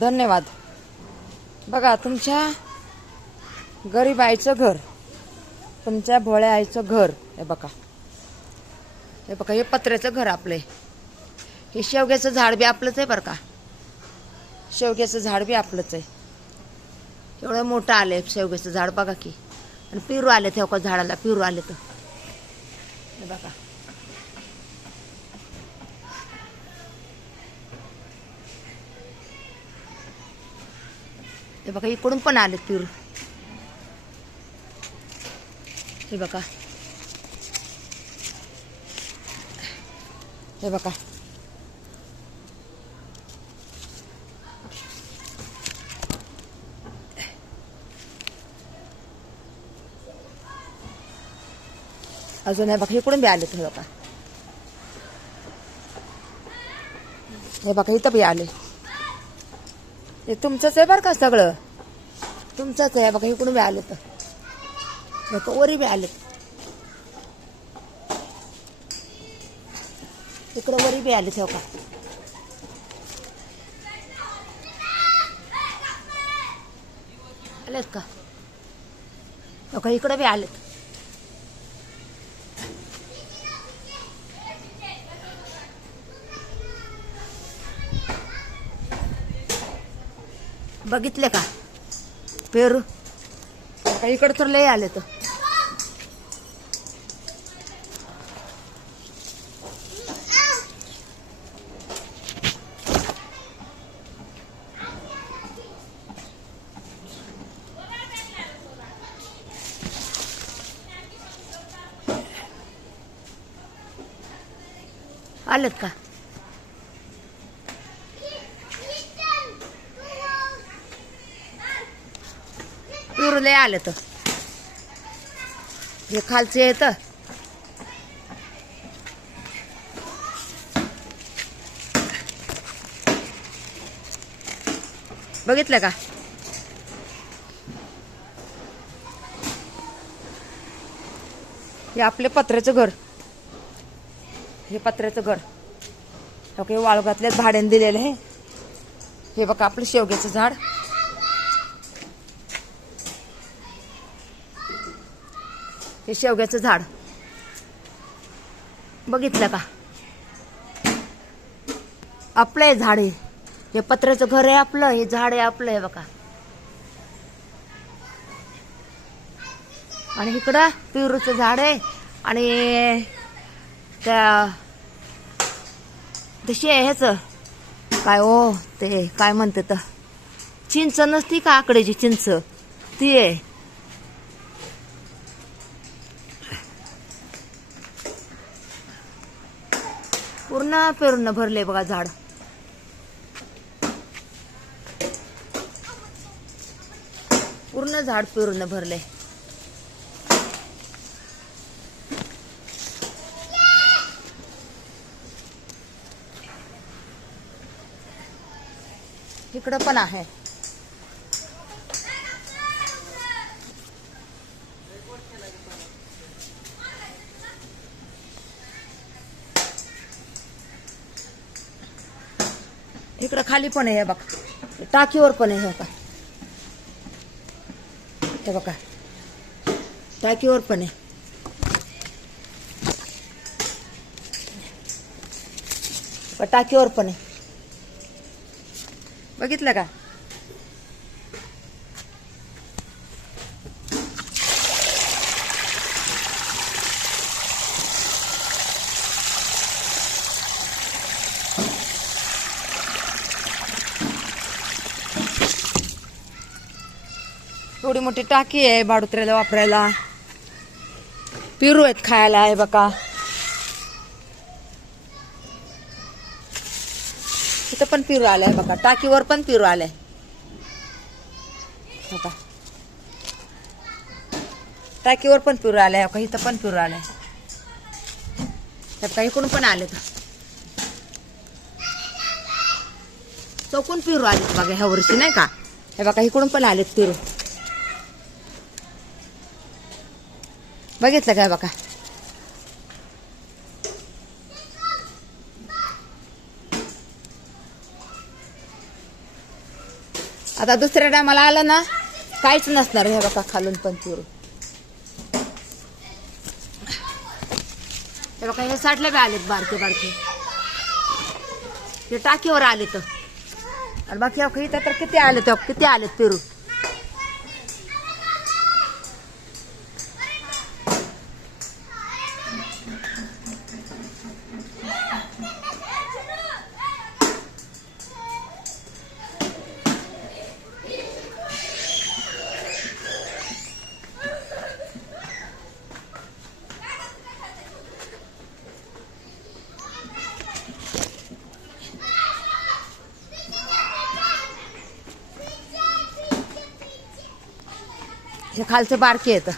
धन्यवाद. बघा तुमच्या गरीब आईचं घर, तुमच्या भोळ्या आईचं घर. हे बघा, हे बघा, हे पत्र्याचं घर आपले. हे शेवग्याचं झाड बी आपलंच आहे बरं का. शेवग्याचं झाड बी आपलंच आहे. एवढं मोठं आलंय शेवग्याचं झाड बघा की. आणि पिरू आले ते का झाडाला पिरू आले तर हे बघा. हे बघा इकडून पण आले पिरू. हे बघा, हे बघा. अजून हे बघा इकडून बी आले. हे बघा, हे बघा इथं बी आले. हे तुमचंच आहे बरं का, सगळं तुमचंच आहे. बघा इकडून बी आले तर वरी बी आले. इकडं वरी बी आले. ठेव का आलेत का. बघा इकडं बी आलेत. बघितले का पेरू. का इकडं तर लय आले. तर आलेत का. पेरू लय आले. तर हे खालचे येत. बघितलं का. हे आपले पत्र्याचं घर. हे पत्र्याचं घर. हे वाळगातल्यात भाड्याने दिलेलं आहे. हे बघा आपलं शेवग्याचं झाड. हे शेवग्याचं झाड बघितलं का. आपलं हे झाड आहे. हे पत्र्याचं घर आहे आपलं. हे झाड आहे आपलं. हे बघा. आणि इकडं पेरूचं झाड आहे. आणि त्या तशी आहे ह्याचं काय हो ते काय म्हणते तर चिंच नसती का, आकड्याची चिंच ती आहे. पूर्ण पेरून भरले बघा झाड. पूर्ण झाड पेरून भरले. इकडं पण आहे. इकडं खाली पण आहे. बघ टाकीवर पण आहे. हे बघा टाकीवर पण आहे. टाकीवर पण आहे. बघितलं का. एवढी मोठी टाकी आहे भाडुत्र्याला वापरायला. पेरू आहेत खायला. आहे बघा इथं पण पेरू आलाय. बघा टाकीवर पण पेरू आलाय. बघा टाकीवर पण पेरू आलाय. बघा इथं पण पेरू आलाय. त्यात काही इकडून पण आले. तर चौकून पेरू आलेत बघा ह्या वर्षी नाही का. हे बघा इकडून पण आलेत पेरू. बघितलं काय बघा. आता दुसऱ्या टायमाला आलं ना काहीच नसणार. हे बघा खालून पण पिरू. हे बघा हे साठले बी आलेत बारके बारके. ते टाकीवर आले तर. आणि बाकी इथं तर किती आलेत पेरू. हे खालचे बारके आहेत.